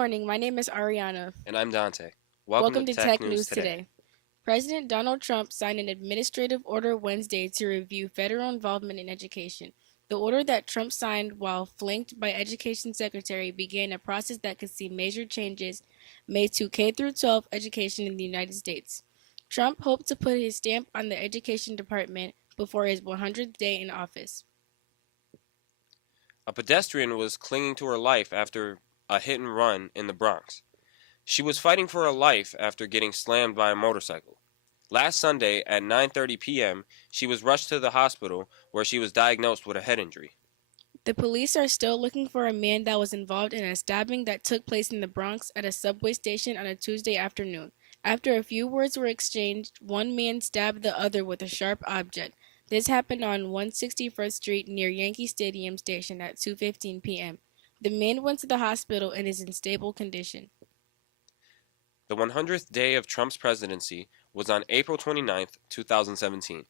morning. My name is Ariana. And I'm Dante. Welcome to Welcome to Tech Tech News News Today. Today. President Donald Trump signed an administrative order Wednesday to review federal involvement in education. The order that Trump signed while flanked by Education Secretary began a process that could see major changes made to K-12 education in the United States. Trump hoped to put his stamp on the Education Department before his 100th day in office. A pedestrian was clinging to her life after a hit and run in the Bronx. She was fighting for her life after getting slammed by a motorcycle. Last Sunday at 9:30 p.m., she was rushed to the hospital where she was diagnosed with a head injury. The police are still looking for a man that was involved in a stabbing that took place in the Bronx at a subway station on a Tuesday afternoon. After a few words were exchanged, one man stabbed the other with a sharp object. This happened on 161st Street near Yankee Stadium Station at 2:15 p.m. The man went to the hospital and is in stable condition. The 100th day of Trump's presidency was on April 29th, 2017.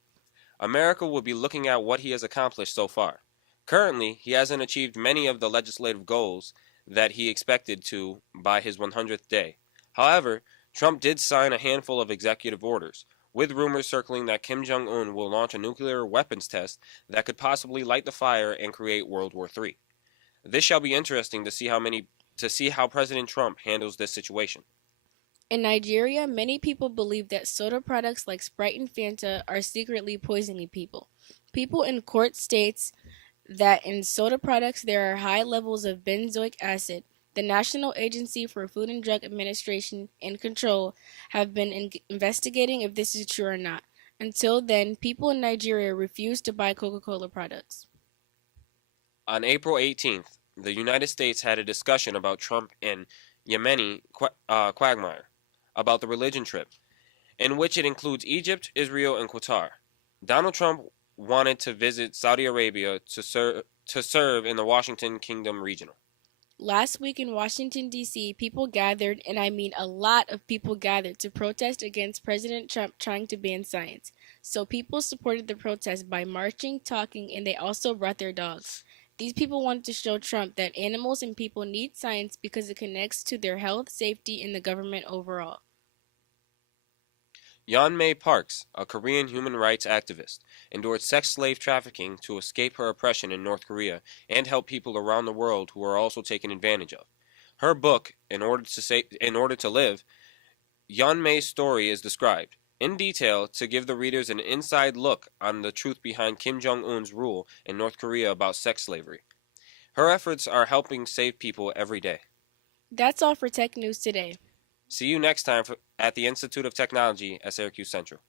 America will be looking at what he has accomplished so far. Currently, he hasn't achieved many of the legislative goals that he expected to by his 100th day. However, Trump did sign a handful of executive orders, with rumors circling that Kim Jong un will launch a nuclear weapons test that could possibly light the fire and create World War III. This shall be interesting to see how President Trump handles this situation. In Nigeria, many people believe that soda products like Sprite and Fanta are secretly poisoning people. People in court states that in soda products there are high levels of benzoic acid. The National Agency for Food and Drug Administration and Control have been investigating if this is true or not. Until then, people in Nigeria refuse to buy Coca-Cola products. On April 18th, the United States had a discussion about Trump and Yemeni quagmire about the religion trip, in which it includes Egypt, Israel, and Qatar. Donald Trump wanted to visit Saudi Arabia to serve in the Washington Kingdom Regional. Last week in Washington, D.C., people gathered, and I mean a lot of people gathered, to protest against President Trump trying to ban science. So people supported the protest by marching, talking, and they also brought their dogs. These people wanted to show Trump that animals and people need science because it connects to their health, safety, and the government overall. Yeonmi Parks, a Korean human rights activist, endured sex slave trafficking to escape her oppression in North Korea and help people around the world who are also taken advantage of. Her book, In Order to Live, Yeonmi's story is described in detail to give the readers an inside look on the truth behind Kim Jong un's rule in North Korea about sex slavery. Her efforts are helping save people every day. That's all for Tech News Today. See you next time at the Institute of Technology at Syracuse Central.